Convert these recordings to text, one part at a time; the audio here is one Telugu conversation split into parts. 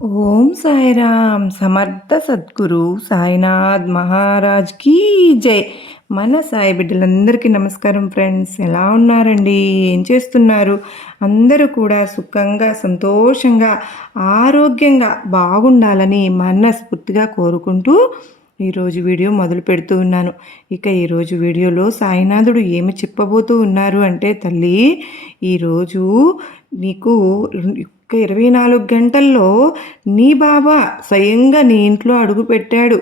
ఓం సాయిరామ్ సమర్థ సద్గురు సాయినాథ్ మహారాజ్ కీ జై. మన సాయి బిడ్డలందరికీ నమస్కారం ఫ్రెండ్స్. ఎలా ఉన్నారండి? ఏం చేస్తున్నారు? అందరూ కూడా సుఖంగా సంతోషంగా ఆరోగ్యంగా బాగుండాలని మనస్ఫూర్తిగా కోరుకుంటూ ఈరోజు వీడియో మొదలు పెడుతూ ఉన్నాను. ఇక ఈరోజు వీడియోలో సాయినాథుడు ఏమి చెప్పబోతూ ఉన్నారు అంటే, తల్లి ఈరోజు నీకు 24 గంటల్లో నీ బాబా స్వయంగా నీ ఇంట్లో అడుగుపెట్టాడు.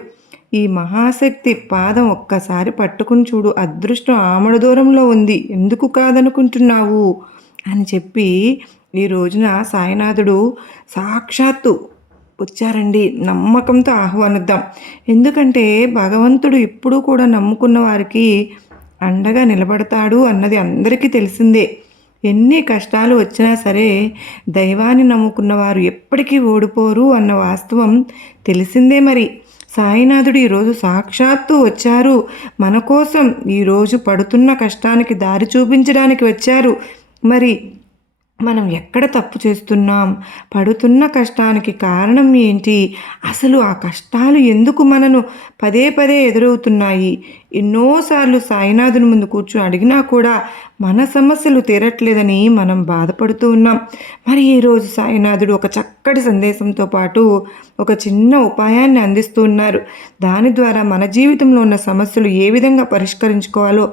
ఈ మహాశక్తి పాదం ఒక్కసారి పట్టుకుని చూడు, అదృష్టం ఆమడ దూరంలో ఉంది, ఎందుకు కాదనుకుంటున్నావు అని చెప్పి ఈ రోజున సాయినాథుడు సాక్షాత్తు వచ్చారండి. నమ్మకంతో ఆహ్వానిద్దాం. ఎందుకంటే భగవంతుడు ఎప్పుడూ కూడా నమ్ముకున్న వారికి అండగా నిలబడతాడు అన్నది అందరికీ తెలిసిందే. ఎన్ని కష్టాలు వచ్చినా సరే దైవాన్ని నమ్ముకున్న వారు ఎప్పటికీ ఓడిపోరు అన్న వాస్తవం తెలిసిందే. మరి సాయినాథుడు ఈరోజు సాక్షాత్తు వచ్చారు. మన కోసం ఈరోజు పడుతున్న కష్టానికి దారి చూపించడానికి వచ్చారు. మరి మనం ఎక్కడ తప్పు చేస్తున్నాం? పడుతున్న కష్టానికి కారణం ఏంటి? అసలు ఆ కష్టాలు ఎందుకు మనను పదే పదే ఎదురవుతున్నాయి? ఎన్నోసార్లు సాయినాథుని ముందు కూర్చొని అడిగినా కూడా మన సమస్యలు తీరట్లేదని మనం బాధపడుతూ ఉన్నాం. మరి ఈరోజు సాయినాథుడు ఒక చక్కటి సందేశంతో పాటు ఒక చిన్న ఉపాయాన్ని అందిస్తూ ఉన్నారు. దాని ద్వారా మన జీవితంలో ఉన్న సమస్యలు ఏ విధంగా పరిష్కరించుకోవాలో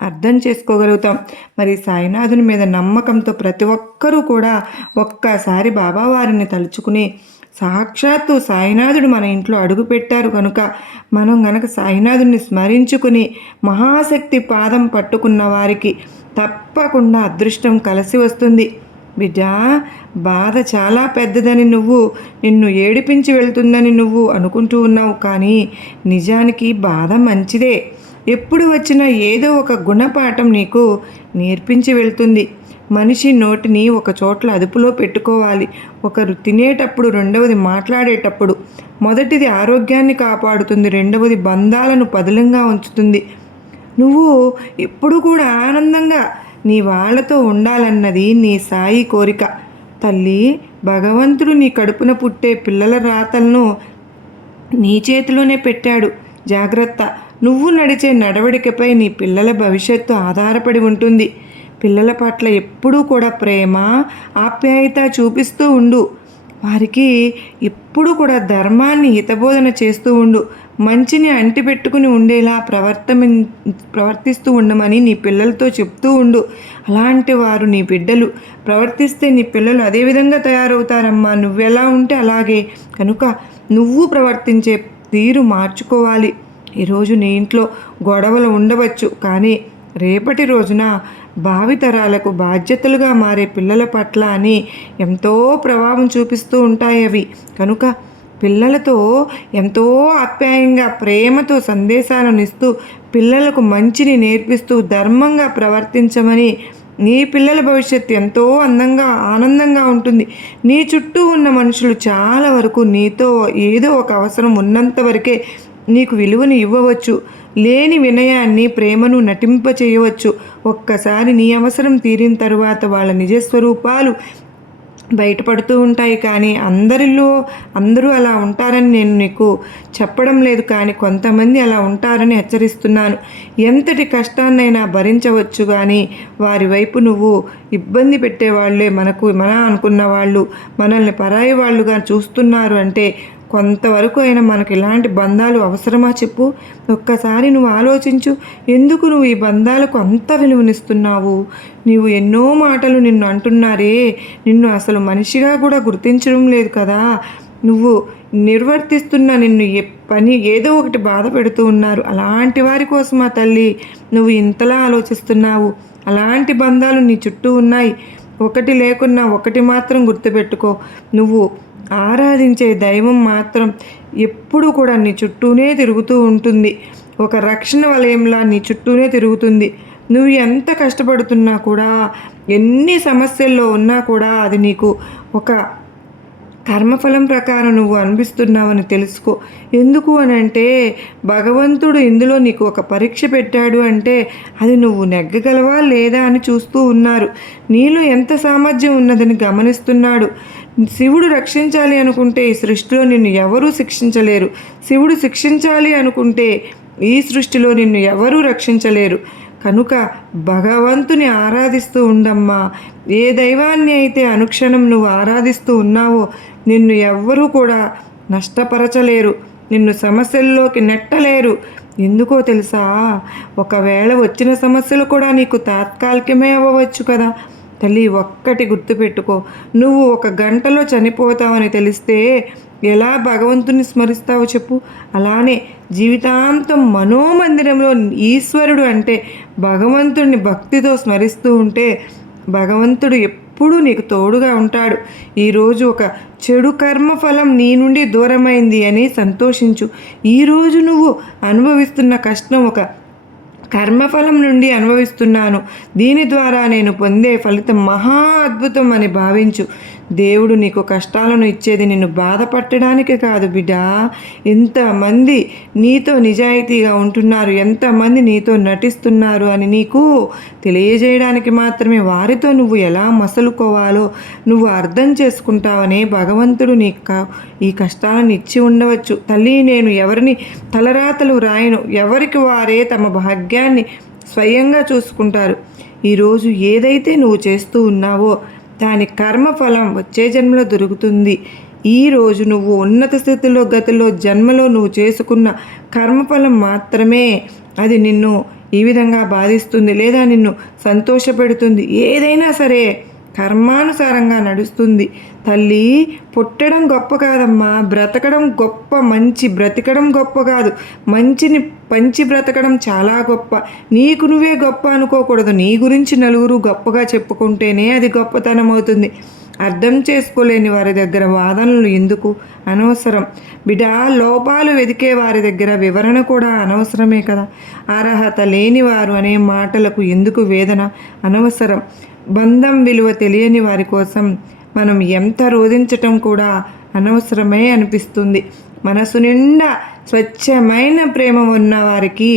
అర్థం చేసుకోగలుగుతాం. మరి సాయినాథుని మీద నమ్మకంతో ప్రతి ఒక్కరూ కూడా ఒక్కసారి బాబావారిని తలుచుకుని, సాక్షాత్తు సాయినాథుడు మన ఇంట్లో అడుగు పెట్టారు కనుక మనం గనక సాయినాథుడిని స్మరించుకుని మహాశక్తి పాదం పట్టుకున్న వారికి తప్పకుండా అదృష్టం కలిసి వస్తుంది. బిడ్డ, బాధ చాలా పెద్దదని నిన్ను ఏడిపించి వెళ్తుందని నువ్వు అనుకుంటూ ఉన్నావు, కానీ నిజానికి బాధ మంచిదే. ఎప్పుడు వచ్చినా ఏదో ఒక గుణపాఠం నీకు నేర్పించి వెళ్తుంది. మనిషి నోటిని ఒక చోట్ల అదుపులో పెట్టుకోవాలి. ఒకరు తినేటప్పుడు, రెండవది మాట్లాడేటప్పుడు. మొదటిది ఆరోగ్యాన్ని కాపాడుతుంది, రెండవది బంధాలను పదిలంగా ఉంచుతుంది. నువ్వు ఎప్పుడు కూడా ఆనందంగా నీ వాళ్ళతో ఉండాలన్నది నీ సాయి కోరిక. తల్లి, భగవంతుడు నీ కడుపున పుట్టే పిల్లల రాతలను నీ చేతిలోనే పెట్టాడు. జాగ్రత్త. నువ్వు నడిచే నడవడికపై నీ పిల్లల భవిష్యత్తు ఆధారపడి ఉంటుంది. పిల్లల పట్ల ఎప్పుడూ కూడా ప్రేమ, ఆప్యాయత చూపిస్తూ ఉండు. వారికి ఎప్పుడూ కూడా ధర్మాన్ని హితబోధన చేస్తూ ఉండు. మంచిని అంటిపెట్టుకుని ఉండేలా ప్రవర్తిస్తూ ఉండమని నీ పిల్లలతో చెప్తూ ఉండు. అలాంటి వారు నీ బిడ్డలు. ప్రవర్తిస్తే నీ పిల్లలు అదేవిధంగా తయారవుతారమ్మా. నువ్వెలా ఉంటే అలాగే. కనుక నువ్వు ప్రవర్తించే తీరు మార్చుకోవాలి. ఈరోజు నీ ఇంట్లో గొడవలు ఉండవచ్చు, కానీ రేపటి రోజున భావితరాలకు బాధ్యతలుగా మారే పిల్లల పట్ల అని ఎంతో ప్రభావం చూపిస్తూ ఉంటాయి అవి. కనుక పిల్లలతో ఎంతో ఆప్యాయంగా, ప్రేమతో సందేశాలను ఇస్తూ, పిల్లలకు మంచిని నేర్పిస్తూ ధర్మంగా ప్రవర్తించమని. నీ పిల్లల భవిష్యత్తు ఎంతో అందంగా, ఆనందంగా ఉంటుంది. నీ చుట్టూ ఉన్న మనుషులు చాలా వరకు నీతో ఏదో ఒక అవసరం ఉన్నంత వరకే నీకు విలువను ఇవ్వవచ్చు. లేని వినయాన్ని, ప్రేమను నటింపచేయవచ్చు. ఒక్కసారి నీ అవసరం తీరిన తరువాత వాళ్ళ నిజస్వరూపాలు బయటపడుతూ ఉంటాయి. కానీ అందరూ అలా ఉంటారని నేను నీకు చెప్పడం లేదు, కానీ కొంతమంది అలా ఉంటారని హెచ్చరిస్తున్నాను. ఎంతటి కష్టాన్నైనా భరించవచ్చు, కానీ వారి వైపు నువ్వు ఇబ్బంది పెట్టేవాళ్లే మన అనుకున్న వాళ్ళు మనల్ని పరాయి వాళ్ళుగా చూస్తున్నారు అంటే కొంతవరకు అయినా మనకు ఇలాంటి బంధాలు అవసరమా చెప్పు? ఒక్కసారి నువ్వు ఆలోచించు. ఎందుకు నువ్వు ఈ బంధాలకు అంత విలువనిస్తున్నావు? నీవు ఎన్నో మాటలు నిన్ను అంటున్నారే, నిన్ను అసలు మనిషిగా కూడా గుర్తించడం లేదు కదా. నువ్వు నిర్వర్తిస్తున్న నిన్ను పని ఏదో ఒకటి బాధ పెడుతూ ఉన్నారు. అలాంటి వారి కోసమా తల్లి నువ్వు ఇంతలా ఆలోచిస్తున్నావు? అలాంటి బంధాలు నీ చుట్టూ ఉన్నాయి. ఒకటి లేకున్నా ఒకటి మాత్రం గుర్తుపెట్టుకో, నువ్వు ఆరాధించే దైవం మాత్రం ఎప్పుడు కూడా నీ చుట్టూనే తిరుగుతూ ఉంటుంది. ఒక రక్షణ వలయంలా నీ చుట్టూనే తిరుగుతుంది. నువ్వు ఎంత కష్టపడుతున్నా కూడా, ఎన్ని సమస్యల్లో ఉన్నా కూడా అది నీకు ఒక కర్మఫలం ప్రకారం నువ్వు అనిపిస్తున్నావని తెలుసుకో. ఎందుకు అని అంటే భగవంతుడు ఇందులో నీకు ఒక పరీక్ష పెట్టాడు అంటే అది నువ్వు నెగ్గగలవా లేదా అని చూస్తూ ఉన్నారు. నీలో ఎంత సామర్థ్యం ఉన్నదని గమనిస్తున్నాడు. శివుడు రక్షించాలి అనుకుంటే ఈ సృష్టిలో నిన్ను ఎవరూ శిక్షించలేరు. శివుడు శిక్షించాలి అనుకుంటే ఈ సృష్టిలో నిన్ను ఎవరూ రక్షించలేరు. కనుక భగవంతుని ఆరాధిస్తూ ఉండమ్మా. ఏ దైవాన్ని అయితే అనుక్షణం నువ్వు ఆరాధిస్తూ ఉన్నావో నిన్ను ఎవ్వరూ కూడా నష్టపరచలేరు, నిన్ను సమస్యల్లోకి నెట్టలేరు. ఎందుకో తెలుసా? ఒకవేళ వచ్చిన సమస్యలు కూడా నీకు తాత్కాలికమే అవ్వవచ్చు కదా తల్లి. ఒక్కటి గుర్తుపెట్టుకో, నువ్వు 1 గంటలో చనిపోతావని తెలిస్తే ఎలా భగవంతుని స్మరిస్తావు చెప్పు? అలానే జీవితాంతం మనోమందిరంలో ఈశ్వరుడు అంటే భగవంతుడిని భక్తితో స్మరిస్తూ ఉంటే భగవంతుడు ఎప్పుడూ నీకు తోడుగా ఉంటాడు. ఈరోజు ఒక చెడు కర్మఫలం నీ నుండి దూరమైంది అని సంతోషించు. ఈరోజు నువ్వు అనుభవిస్తున్న కష్టం ఒక కర్మఫలం నుండి అనుభవిస్తున్నాను, దీని ద్వారా నేను పొందే ఫలితం మహా అద్భుతం అని భావించు. దేవుడు నీకు కష్టాలను ఇచ్చేది నిన్ను బాధపట్టడానికి కాదు బిడ్డ. ఎంతమంది నీతో నిజాయితీగా ఉంటున్నారు, ఎంతమంది నీతో నటిస్తున్నారు అని నీకు తెలియజేయడానికి మాత్రమే. వారితో నువ్వు ఎలా మసలుకోవాలో నువ్వు అర్థం చేసుకుంటావనే భగవంతుడు నీకు ఈ కష్టాలను ఇచ్చి ఉండవచ్చు. తల్లి, నేను ఎవరిని తలరాతలు రాయను. ఎవరికి వారే తమ భాగ్యాన్ని స్వయంగా చూసుకుంటారు. ఈరోజు ఏదైతే నువ్వు చేస్తూ ఉన్నావో దాని కర్మఫలం వచ్చే జన్మలో దొరుకుతుంది. ఈరోజు నువ్వు ఉన్నత స్థితిలో గతిలో జన్మలో నువ్వు చేసుకున్న కర్మఫలం మాత్రమే అది నిన్ను ఈ విధంగా బాధిస్తుంది లేదా నిన్ను సంతోషపెడుతుంది. ఏదైనా సరే కర్మానుసారంగా నడుస్తుంది తల్లి. పుట్టడం గొప్ప కాదమ్మా, బ్రతకడం గొప్ప. మంచి బ్రతకడం గొప్ప కాదు, మంచిని పంచి బ్రతకడం చాలా గొప్ప. నీకు నువ్వే గొప్ప అనుకోకూడదు. నీ గురించి నలుగురు గొప్పగా చెప్పుకుంటేనే అది గొప్పతనం అవుతుంది. అర్థం చేసుకోలేని వారి దగ్గర వాదనలు ఎందుకు? అనవసరం బిడ్డ. లోపాలు వెతికే వారి దగ్గర వివరణ కూడా అనవసరమే కదా. అర్హత లేనివారు అనే మాటలకు ఎందుకు వేదన? అనవసరం. బంధం విలువ తెలియని వారి కోసం మనం ఎంత రోధించటం కూడా అనవసరమే అనిపిస్తుంది. మనసు నిండా స్వచ్ఛమైన ప్రేమ ఉన్న వారికి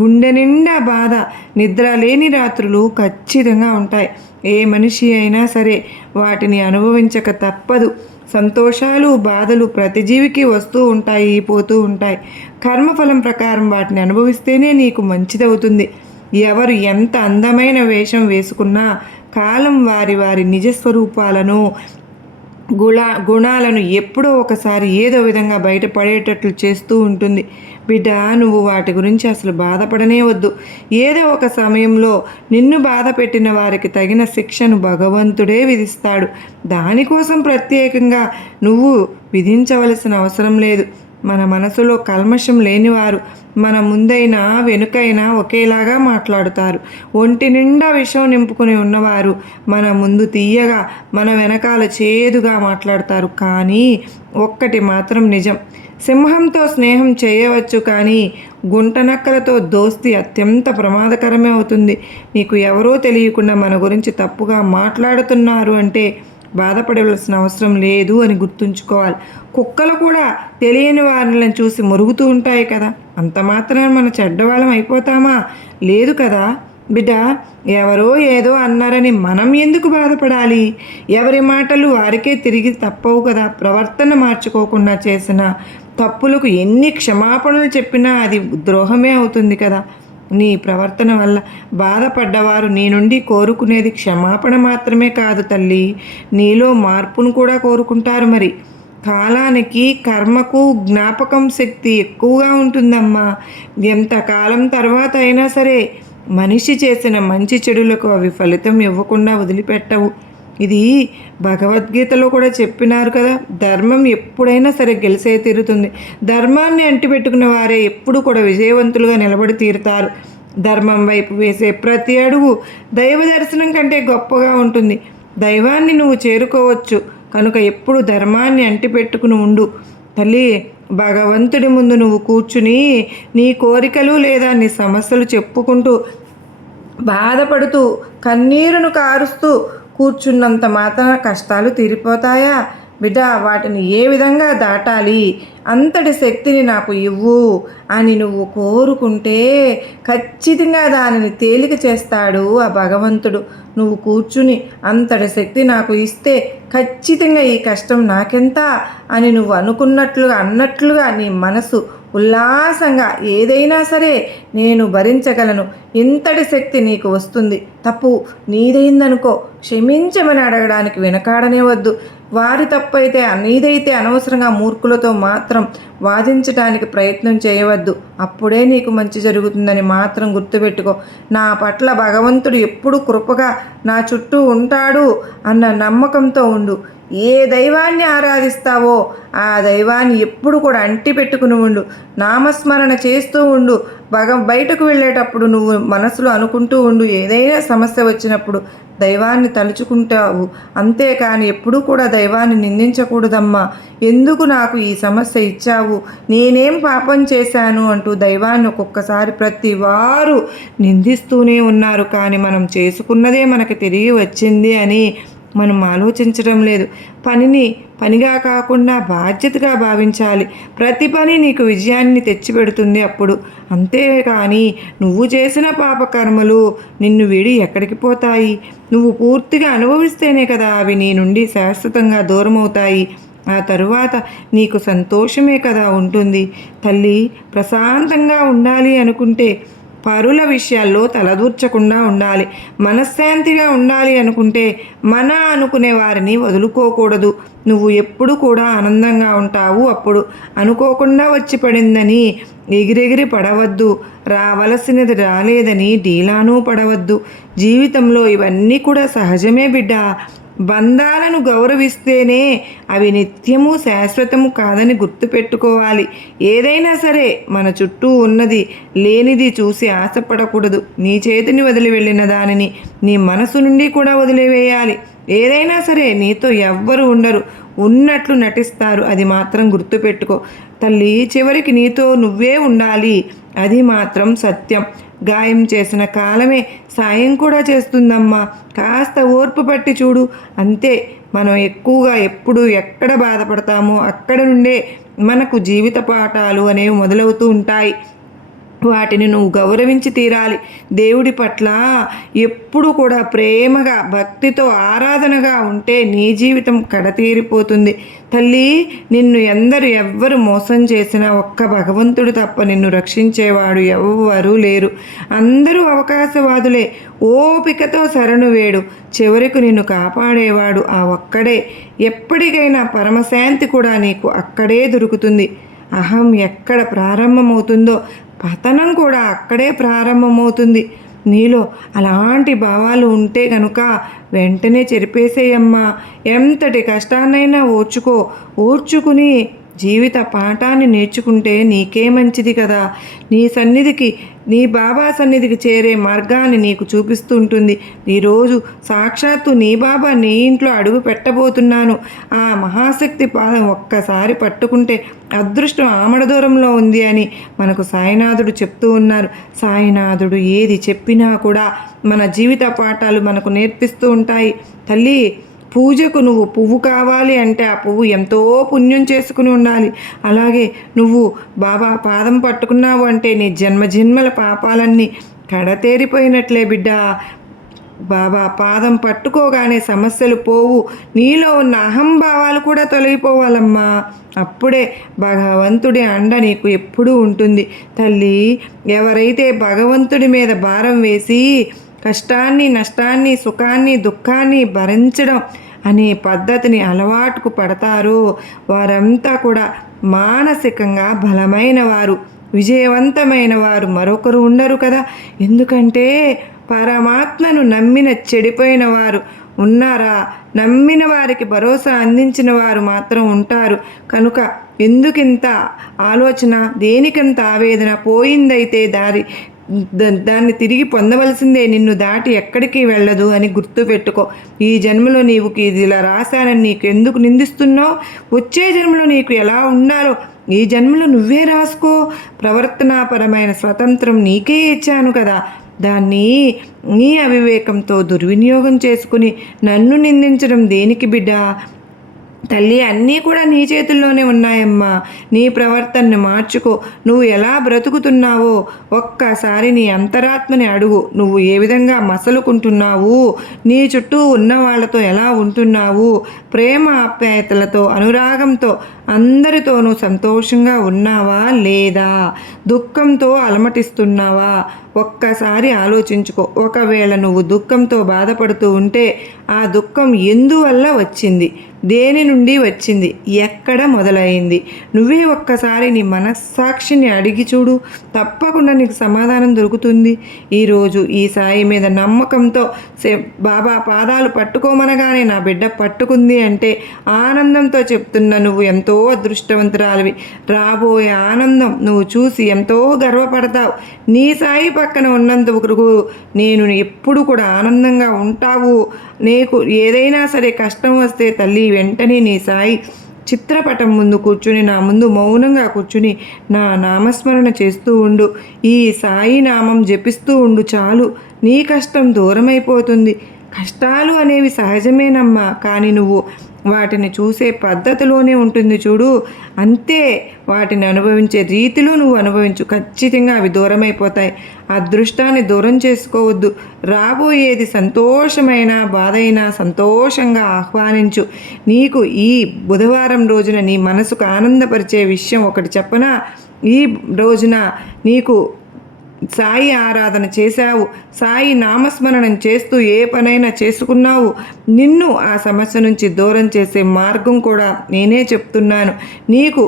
గుండె నిండా బాధ, నిద్ర లేని రాత్రులు ఖచ్చితంగా ఉంటాయి. ఏ మనిషి అయినా సరే వాటిని అనుభవించక తప్పదు. సంతోషాలు బాధలు ప్రతి జీవికి వస్తూ ఉంటాయి, పోతూ ఉంటాయి. కర్మఫలం ప్రకారం వాటిని అనుభవిస్తేనే నీకు మంచిదవుతుంది. ఎవరు ఎంత అందమైన వేషం వేసుకున్నా కాలం వారి వారి నిజస్వరూపాలను గుణాలను ఎప్పుడో ఒకసారి ఏదో విధంగా బయటపడేటట్లు చేస్తూ ఉంటుంది. బిడ్డ, నువ్వు వాటి గురించి అసలు బాధపడనే వద్దు. ఏదో ఒక సమయంలో నిన్ను బాధ పెట్టిన వారికి తగిన శిక్షను భగవంతుడే విధిస్తాడు. దానికోసం ప్రత్యేకంగా నువ్వు విధించవలసిన అవసరం లేదు. మన మనసులో కల్మషం లేనివారు మన ముందైనా వెనుకైనా ఒకేలాగా మాట్లాడుతారు. ఒంటి నిండా విషం నింపుకొని ఉన్నవారు మన ముందు తీయగా మన వెనకాల చేదుగా మాట్లాడతారు. కానీ ఒక్కటి మాత్రం నిజం, సింహంతో స్నేహం చేయవచ్చు కానీ గుంటనక్కలతో దోస్తీ అత్యంత ప్రమాదకరమే అవుతుంది. నీకు ఎవరో తెలియకుండా మన గురించి తప్పుగా మాట్లాడుతున్నారు అంటే బాధపడవలసిన అవసరం లేదు అని గుర్తుంచుకోవాలి. కుక్కలు కూడా తెలియని వారిని చూసి మురుగుతూ ఉంటాయి కదా. అంత మాత్రాన మన చెడ్డవాళ్ళం అయిపోతామా? లేదు కదా బిడ్డ. ఎవరో ఏదో అన్నారని మనం ఎందుకు బాధపడాలి? ఎవరి మాటలు వారికే తిరిగి తప్పవు కదా. ప్రవర్తన మార్చుకోకుండా చేసిన తప్పులకు ఎన్ని క్షమాపణలు చెప్పినా అది ద్రోహమే అవుతుంది కదా. నీ ప్రవర్తన వల్ల బాధపడ్డవారు నీ నుండి కోరుకునేది క్షమాపణ మాత్రమే కాదు తల్లి, నీలో మార్పును కూడా కోరుకుంటారు. మరి కాలానికి కర్మకు జ్ఞాపకం శక్తి ఎక్కువగా ఉంటుందమ్మా. ఎంతకాలం తర్వాత అయినా సరే మనిషి చేసిన మంచి చెడులకు అవి ఫలితం ఇవ్వకుండా వదిలిపెట్టవు. ఇది భగవద్గీతలో కూడా చెప్పినారు కదా. ధర్మం ఎప్పుడైనా సరే గెలిసే తీరుతుంది. ధర్మాన్ని అంటిపెట్టుకున్న వారే ఎప్పుడు కూడా విజయవంతులుగా నిలబడి తీరుతారు. ధర్మం వైపు వేసే ప్రతి అడుగు దైవ దర్శనం కంటే గొప్పగా ఉంటుంది. దైవాన్ని నువ్వు చేరుకోవచ్చు కనుక ఎప్పుడు ధర్మాన్ని అంటిపెట్టుకుని ఉండు తల్లి. భగవంతుడి ముందు నువ్వు కూర్చుని నీ కోరికలు లేదా నీ సమస్యలు చెప్పుకుంటూ బాధపడుతూ కన్నీరును కారుస్తూ కూర్చున్నంత మాత్రాన కష్టాలు తీరిపోతాయా? బిడ్డ వాటిని ఏ విధంగా దాటాలి, అంతటి శక్తిని నాకు ఇవ్వు అని నువ్వు కోరుకుంటే ఖచ్చితంగా దానిని తేలిక చేస్తాడు ఆ భగవంతుడు. నువ్వు కూర్చుని అంతటి శక్తి నాకు ఇస్తే ఖచ్చితంగా ఈ కష్టం నాకెంత అని నువ్వు అన్నట్లుగా నీ మనసు ఉల్లాసంగా ఏదైనా సరే నేను భరించగలను, ఇంతటి శక్తి నీకు వస్తుంది. తప్పు నీదైందనుకో, క్షమించమని అడగడానికి వెనకాడనే వద్దు. వారి తప్పైతే నీదైతే అనవసరంగా మూర్ఖులతో మాత్రం వాదించడానికి ప్రయత్నం చేయవద్దు. అప్పుడే నీకు మంచి జరుగుతుందని మాత్రం గుర్తుపెట్టుకో. నా పట్ల భగవంతుడు ఎప్పుడు కృపగా నా చుట్టూ ఉంటాడు అన్న నమ్మకంతో ఉండు. ఏ దైవాన్ని ఆరాధిస్తావో ఆ దైవాన్ని ఎప్పుడు కూడా అంటి పెట్టుకుని ఉండు. నామస్మరణ చేస్తూ ఉండు. బయటకు వెళ్ళేటప్పుడు నువ్వు మనసులో అనుకుంటూ ఉండు. ఏదైనా సమస్య వచ్చినప్పుడు దైవాన్ని తలుచుకుంటావు, అంతేకాని ఎప్పుడూ కూడా దైవాన్ని నిందించకూడదమ్మా. ఎందుకు నాకు ఈ సమస్య ఇచ్చావు, నేనేం పాపం చేశాను అంటూ దైవాన్ని ఒక్కొక్కసారి ప్రతి వారు నిందిస్తూనే ఉన్నారు. కానీ మనం చేసుకున్నదే మనకి తిరిగి వచ్చింది అని మనం ఆలోచించడం లేదు. పనిగా కాకుండా బాధ్యతగా భావించాలి. ప్రతి పని నీకు విజయాన్ని తెచ్చిపెడుతుంది అప్పుడు. అంతేకాని నువ్వు చేసిన పాపకర్మలు నిన్ను వీడి ఎక్కడికి పోతాయి? నువ్వు పూర్తిగా అనుభవిస్తేనే కదా అవి నీ నుండి శాశ్వతంగా దూరమవుతాయి. ఆ తరువాత నీకు సంతోషమే కదా ఉంటుంది. తల్లి, ప్రశాంతంగా ఉండాలి అనుకుంటే పరుల విషయాల్లో తలదూర్చకుండా ఉండాలి. మనశ్శాంతిగా ఉండాలి అనుకుంటే అనుకునే వారిని వదులుకోకూడదు. నువ్వు ఎప్పుడు కూడా ఆనందంగా ఉంటావు. అప్పుడు అనుకోకుండా వచ్చి పడిందని ఎగిరెగిరి పడవద్దు. రావలసినది రాలేదని డీలాను పడవద్దు. జీవితంలో ఇవన్నీ కూడా సహజమే బిడ్డ. బంధాలను గౌరవిస్తేనే అవి నిత్యము శాశ్వతము కాదని గుర్తుపెట్టుకోవాలి. ఏదైనా సరే మన చుట్టూ ఉన్నది లేనిది చూసి ఆశపడకూడదు. నీ చేతిని వదిలి వెళ్ళిన దానిని నీ మనసు నుండి కూడా వదిలివేయాలి. ఏదైనా సరే నీతో ఎవ్వరు ఉండరు, ఉన్నట్లు నటిస్తారు. అది మాత్రం గుర్తుపెట్టుకో తల్లి. చివరికి నీతో నువ్వే ఉండాలి, అది మాత్రం సత్యం. గాయం చేసిన కాలమే సాయం కూడా చేస్తుందమ్మా. కాస్త ఓర్పు పట్టి చూడు, అంతే. మనం ఎక్కువగా ఎప్పుడు ఎక్కడ బాధపడతామో అక్కడ నుండే మనకు జీవిత పాఠాలు అనేవి మొదలవుతూ ఉంటాయి. వాటిని నువ్వు గౌరవించి తీరాలి. దేవుడి పట్ల ఎప్పుడు కూడా ప్రేమగా భక్తితో ఆరాధనగా ఉంటే నీ జీవితం కడతీరిపోతుంది. తల్లి, నిన్ను ఎవ్వరు మోసం చేసినా ఒక్క భగవంతుడు తప్ప నిన్ను రక్షించేవాడు ఎవ్వరూ లేరు. అందరూ అవకాశవాదులే. ఓపికతో శరణు వేడు, చివరికి నిన్ను కాపాడేవాడు ఆ ఒక్కడే. ఎప్పటికైనా పరమశాంతి కూడా నీకు అక్కడే దొరుకుతుంది. అహం ఎక్కడ ప్రారంభమవుతుందో పతనం కూడా అక్కడే ప్రారంభమవుతుంది. నీలో అలాంటి భావాలు ఉంటే కనుక వెంటనే చెరిపేసేయమ్మా. ఎంతటి కష్టాన్నైనా ఓర్చుకుని జీవిత పాఠాన్ని నేర్చుకుంటే నీకే మంచిది కదా. నీ బాబా సన్నిధికి చేరే మార్గాన్ని నీకు చూపిస్తూ ఉంటుంది. ఈరోజు సాక్షాత్తు నీ బాబా నీ ఇంట్లో అడుగు పెట్టబోతున్నాను. ఆ మహాశక్తి పాదం ఒక్కసారి పట్టుకుంటే అదృష్టం ఆమడ దూరంలో ఉంది అని మనకు సాయినాథుడు చెప్తూ ఉన్నారు. సాయినాథుడు ఏది చెప్పినా కూడా మన జీవిత పాఠాలు మనకు నేర్పిస్తూ ఉంటాయి. తల్లి, పూజకు నువ్వు పువ్వు కావాలి అంటే ఆ పువ్వు ఎంతో పుణ్యం చేసుకుని ఉండాలి. అలాగే నువ్వు బాబా పాదం పట్టుకున్నావు అంటే నీ జన్మజన్మల పాపాలన్నీ కడతేరిపోయినట్లే బిడ్డ. బాబా పాదం పట్టుకోగానే సమస్యలు పోవు. నీలో ఉన్న అహంభావాలు కూడా తొలగిపోవాలమ్మా. అప్పుడే భగవంతుడి అండ నీకు ఎప్పుడూ ఉంటుంది. తల్లి, ఎవరైతే భగవంతుడి మీద భారం వేసి కష్టాన్ని, నష్టాన్ని, సుఖాన్ని, దుఃఖాన్ని భరించడం అనే పద్ధతిని అలవాటుకు పడతారో వారంతా కూడా మానసికంగా బలమైన వారు, విజయవంతమైన వారు మరొకరు ఉండరు కదా. ఎందుకంటే పరమాత్మను నమ్మిన చెడిపోయిన వారు ఉన్నారా? నమ్మిన వారికి భరోసా అందించిన వారు మాత్రం ఉంటారు. కనుక ఎందుకింత ఆలోచన, దేనికంత ఆవేదన? పోయిందైతే దాన్ని తిరిగి పొందవలసిందే, నిన్ను దాటి ఎక్కడికి వెళ్ళదు అని గుర్తుపెట్టుకో. ఈ జన్మలో నీవు ఇది ఇలా రాశానని నీకు ఎందుకు నిందిస్తున్నావు? వచ్చే జన్మలో నీకు ఎలా ఉండాలో ఈ జన్మలో నువ్వే రాసుకో. ప్రవర్తనాపరమైన స్వతంత్రం నీకే ఇచ్చాను కదా. దాన్ని నీ అవివేకంతో దుర్వినియోగం చేసుకుని నన్ను నిందించడం దేనికి బిడ్డ? తల్లి అన్నీ కూడా నీ చేతుల్లోనే ఉన్నాయమ్మా. నీ ప్రవర్తనని మార్చుకో. నువ్వు ఎలా బ్రతుకుతున్నావో ఒక్కసారి నీ అంతరాత్మని అడుగు. నువ్వు ఏ విధంగా మసలుకుంటున్నావు, నీ చుట్టూ ఉన్న వాళ్ళతో ఎలా ఉంటున్నావు, ప్రేమ ఆప్యాయతలతో అనురాగంతో అందరితోనూ సంతోషంగా ఉన్నావా లేదా, దుఃఖంతో అలమటిస్తున్నావా ఒక్కసారి ఆలోచించుకో. ఒకవేళ నువ్వు దుఃఖంతో బాధపడుతూ ఉంటే ఆ దుఃఖం ఎందువల్ల వచ్చింది, దేని నుండి వచ్చింది, ఎక్కడ మొదలైంది, నువ్వే ఒక్కసారి నీ మనస్సాక్షిని అడిగి చూడు. తప్పకుండా నీకు సమాధానం దొరుకుతుంది. ఈరోజు ఈ సాయి మీద నమ్మకంతో బాబా పాదాలు పట్టుకోమనగానే నా బిడ్డ పట్టుకుంది అంటే ఆనందంతో చెప్తున్నా, నువ్వు ఎంతో అదృష్టవంతురాలివి. రాబోయే ఆనందం నువ్వు చూసి ఎంతో గర్వపడతావు. నీ సాయి పక్కన ఉన్నంత వరకు నేను ఎప్పుడు కూడా ఆనందంగా ఉంటావు. నీకు ఏదైనా సరే కష్టం వస్తే తల్లి వెంటనే నీ సాయి చిత్రపటం ముందు కూర్చుని నా ముందు మౌనంగా కూర్చుని నా నామస్మరణ చేస్తూ ఉండు. ఈ సాయి నామం జపిస్తూ ఉండు చాలు, నీ కష్టం దూరమైపోతుంది. కష్టాలు అనేవి సహజమేనమ్మా, కానీ నువ్వు వాటిని చూసే పద్ధతిలోనే ఉంటుంది చూడు, అంతే. వాటిని అనుభవించే రీతిలో నువ్వు అనుభవించు, ఖచ్చితంగా అవి దూరమైపోతాయి. అదృష్టాన్ని దూరం చేసుకోవద్దు. రాబోయేది సంతోషమైన బాధైనా సంతోషంగా ఆహ్వానించు. నీకు ఈ బుధవారం రోజున నీ మనసుకు ఆనందపరిచే విషయం ఒకటి చెప్పనా. ఈ రోజున నీకు సాయి ఆరాధన చేశావు, సాయి నామస్మరణం చేస్తూ ఏ పనైనా చేసుకున్నావు, నిన్ను ఆ సమస్య నుంచి దూరం చేసే మార్గం కూడా నేనే చెప్తున్నాను నీకు.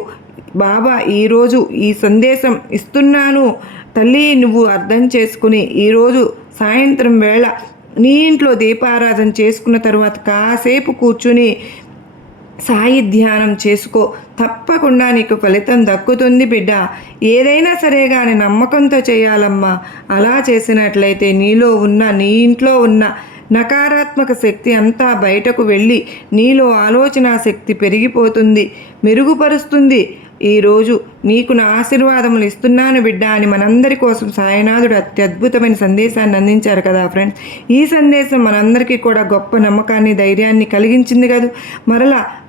బాబా ఈరోజు ఈ సందేశం ఇస్తున్నాను తల్లి, నువ్వు అర్థం చేసుకుని ఈరోజు సాయంత్రం వేళ నీ ఇంట్లో దీపారాధన చేసుకున్న తర్వాత కాసేపు కూర్చుని సాయి ధ్యానం చేసుకో. తప్పకుండా నీకు ఫలితం దక్కుతుంది బిడ్డ. ఏదైనా సరే కానీ నమ్మకంతో చేయాలమ్మా. అలా చేసినట్లయితే నీలో ఉన్న, నీ ఇంట్లో ఉన్న నకారాత్మక శక్తి అంతా బయటకు వెళ్ళి నీలో ఆలోచన శక్తి పెరిగిపోతుంది, మెరుగుపరుస్తుంది. ఈరోజు నీకు నా ఆశీర్వాదములు ఇస్తున్నాను బిడ్డ అని మనందరి కోసం సాయినాథుడు అత్యద్భుతమైన సందేశాన్ని అందించారు కదా ఫ్రెండ్స్. ఈ సందేశం మనందరికీ కూడా గొప్ప నమ్మకాన్ని, ధైర్యాన్ని కలిగించింది కదా.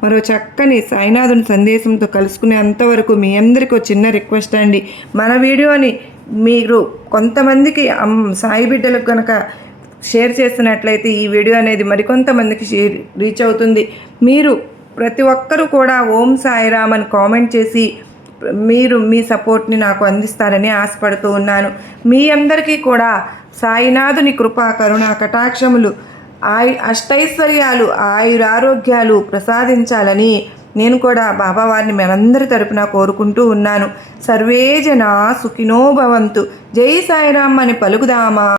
మరో చక్కని సాయినాథుని సందేశంతో కలుసుకునే అంతవరకు మీ అందరికీ చిన్న రిక్వెస్ట్ అండి. మన వీడియోని మీరు కొంతమందికి సాయి బిడ్డలకు కనుక షేర్ చేసినట్లయితే ఈ వీడియో అనేది మరికొంతమందికి రీచ్ అవుతుంది. మీరు ప్రతి ఒక్కరూ కూడా ఓం సాయిరామ్ అని కామెంట్ చేసి మీరు మీ సపోర్ట్ని నాకు అందిస్తారని ఆశపడుతూ ఉన్నాను. మీ అందరికీ కూడా సాయినాథుని కృపా కరుణా కటాక్షములు, అష్టైశ్వర్యాలు, ఆయురారోగ్యాలు ప్రసాదించాలని నేను కూడా బాబావారిని మనందరి తరపున కోరుకుంటూ ఉన్నాను. సర్వే జనా సుఖినో భవంతు. జై సాయిరామ్ అని పలుకుదామా.